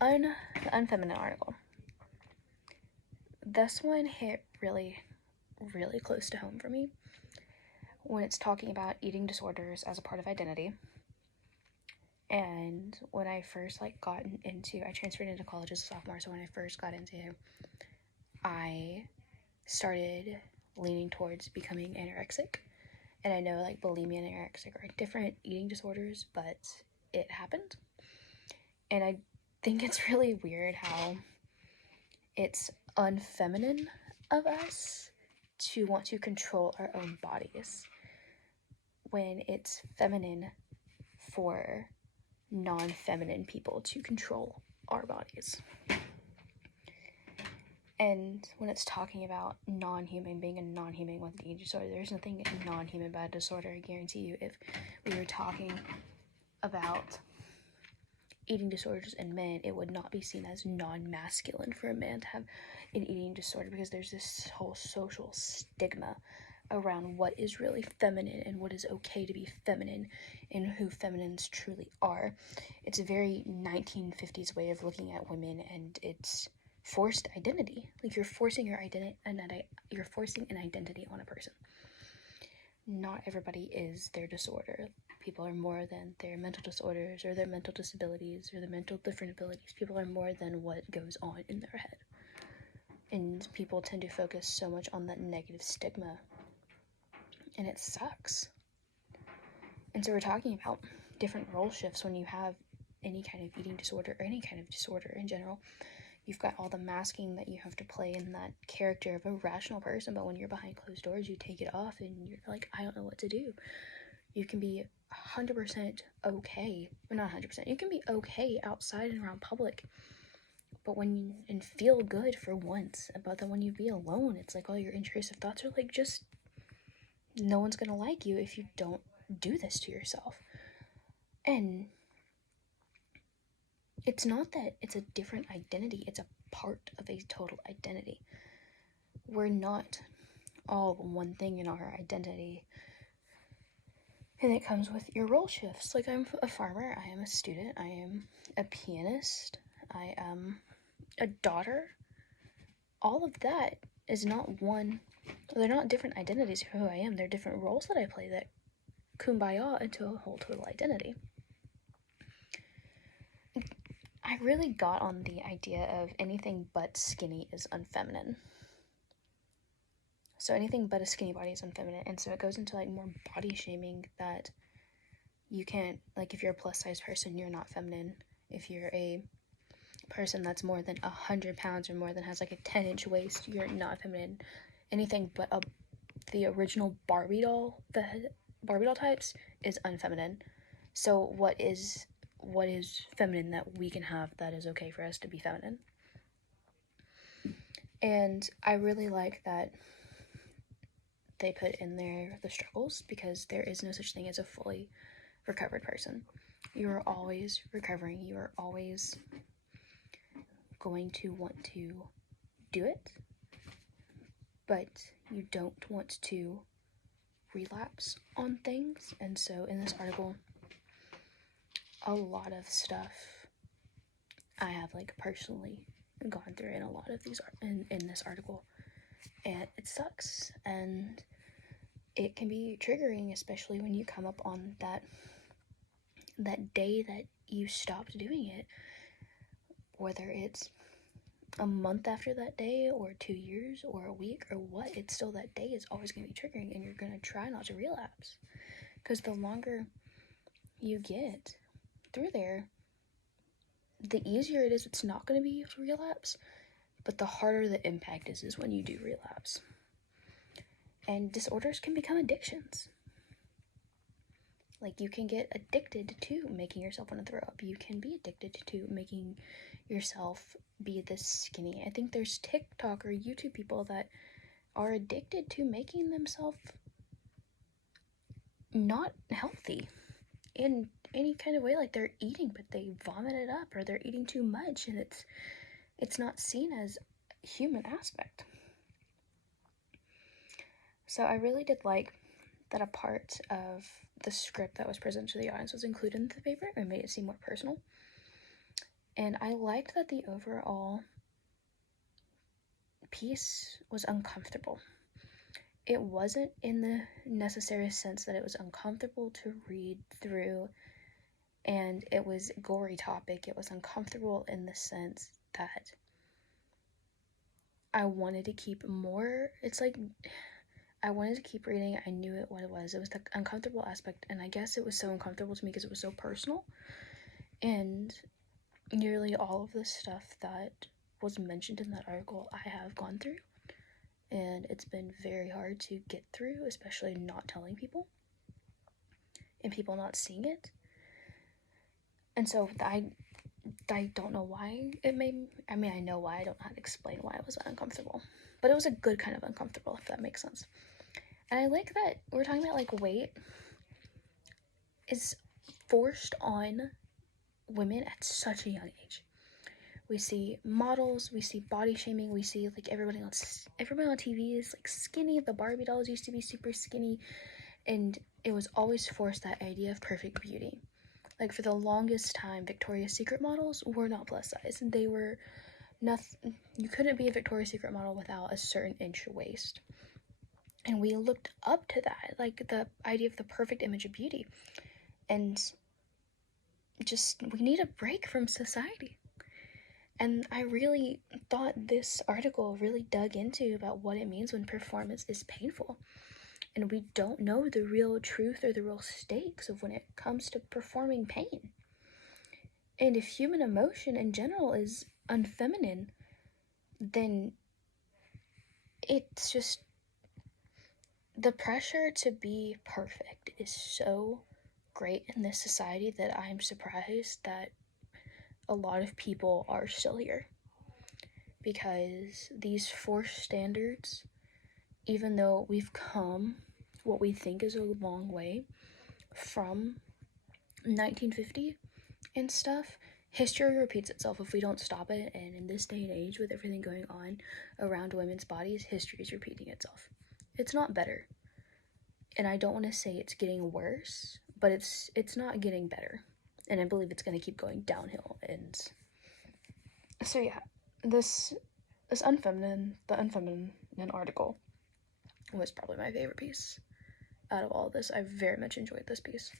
the Unfeminine article. This one hit really, really close to home for me when it's talking about eating disorders as a part of identity. And when I first I transferred into college as a sophomore, so when I first got into it, I started leaning towards becoming anorexic. And I know bulimia and anorexic are different eating disorders, but it happened. And I think it's really weird how it's unfeminine of us to want to control our own bodies when it's feminine for non-feminine people to control our bodies. And when it's talking about non-human, being a non-human with an eating disorder, there's nothing non-human about a disorder. I guarantee you, if we were talking about eating disorders in men, it would not be seen as non-masculine for a man to have an eating disorder, because there's this whole social stigma around what is really feminine and what is okay to be feminine and who feminines truly are. It's a very 1950s way of looking at women, and it's forced identity. You're forcing your identity, you're forcing an identity on a person. Not everybody is their disorder. People are more than their mental disorders or their mental disabilities or their mental different abilities. People are more than what goes on in their head. And people tend to focus so much on that negative stigma, and it sucks. And so we're talking about different role shifts when you have any kind of eating disorder or any kind of disorder in general. You've got all the masking that you have to play in that character of a rational person, but when you're behind closed doors, you take it off and you're like, I don't know what to do. You can be 100% okay, or not 100%, you can be okay outside and around public, but and feel good for once, but then when you be alone, it's like all your intrusive thoughts are just, no one's gonna like you if you don't do this to yourself. And it's not that it's a different identity, it's a part of a total identity. We're not all one thing in our identity. And it comes with your role shifts. I'm a farmer, I am a student, I am a pianist, I am a daughter. All of that is not one, they're not different identities of who I am, they're different roles that I play that kumbaya into a whole total identity. I really got on the idea of anything but skinny is unfeminine. So anything but a skinny body is unfeminine, and so it goes into more body shaming, that you can't, if you're a plus size person, you're not feminine. If you're a person that's more than 100 pounds or more, than has a 10-inch waist, you're not feminine. Anything but the original Barbie doll, the Barbie doll types, is unfeminine. So what is feminine that we can have that is okay for us to be feminine? And I really like that they put in there the struggles, because there is no such thing as a fully recovered person. You are always recovering. You are always going to want to do it, but you don't want to relapse on things. And so in this article, a lot of stuff I have personally gone through in a lot of these in this article, and it sucks, and it can be triggering, especially when you come up on that day that you stopped doing it, whether it's a month after that day or 2 years or a week or what, it's still that day is always going to be triggering, and you're going to try not to relapse, because the longer you get through there, the easier it is. It's not going to be a relapse, but the harder the impact is when you do relapse. And disorders can become addictions. You can get addicted to making yourself want to throw up. You can be addicted to making yourself be this skinny. I think there's TikTok or YouTube people that are addicted to making themselves not healthy in any kind of way. They're eating, but they vomit it up, or they're eating too much, and it's not seen as a human aspect. So I really did like that a part of the script that was presented to the audience was included in the paper and made it seem more personal. And I liked that the overall piece was uncomfortable. It wasn't in the necessary sense that it was uncomfortable to read through and it was a gory topic. It was uncomfortable in the sense that I wanted to keep more. It's like I wanted to keep reading. I knew what it was. It was the uncomfortable aspect, and I guess it was so uncomfortable to me because it was so personal. And nearly all of the stuff that was mentioned in that article I have gone through, and it's been very hard to get through, especially not telling people and people not seeing it. And so I don't know why it made me, I mean, I know why, I don't know how to explain why it was uncomfortable, but it was a good kind of uncomfortable, if that makes sense. And I like that we're talking about like weight is forced on women at such a young age. We see models, we see body shaming, we see like everybody on TV is like skinny. The Barbie dolls used to be super skinny, and it was always forced, that idea of perfect beauty. Like for the longest time, Victoria's Secret models were not plus size. They were nothing. You couldn't be a Victoria's Secret model without a certain inch waist. And we looked up to that, like the idea of the perfect image of beauty. And just, we need a break from society. And I really thought this article really dug into about what it means when performance is painful. And we don't know the real truth or the real stakes of when it comes to performing pain. And if human emotion in general is unfeminine, then it's just, the pressure to be perfect is so great in this society that I'm surprised that a lot of people are still here. Because these forced standards, even though we've come what we think is a long way from 1950 and stuff, history repeats itself if we don't stop it. And in this day and age, with everything going on around women's bodies, history is repeating itself. It's not better, and I don't want to say it's getting worse, but it's not getting better, and I believe it's going to keep going downhill. And so yeah, the unfeminine article was probably my favorite piece out of all of this. I very much enjoyed this piece.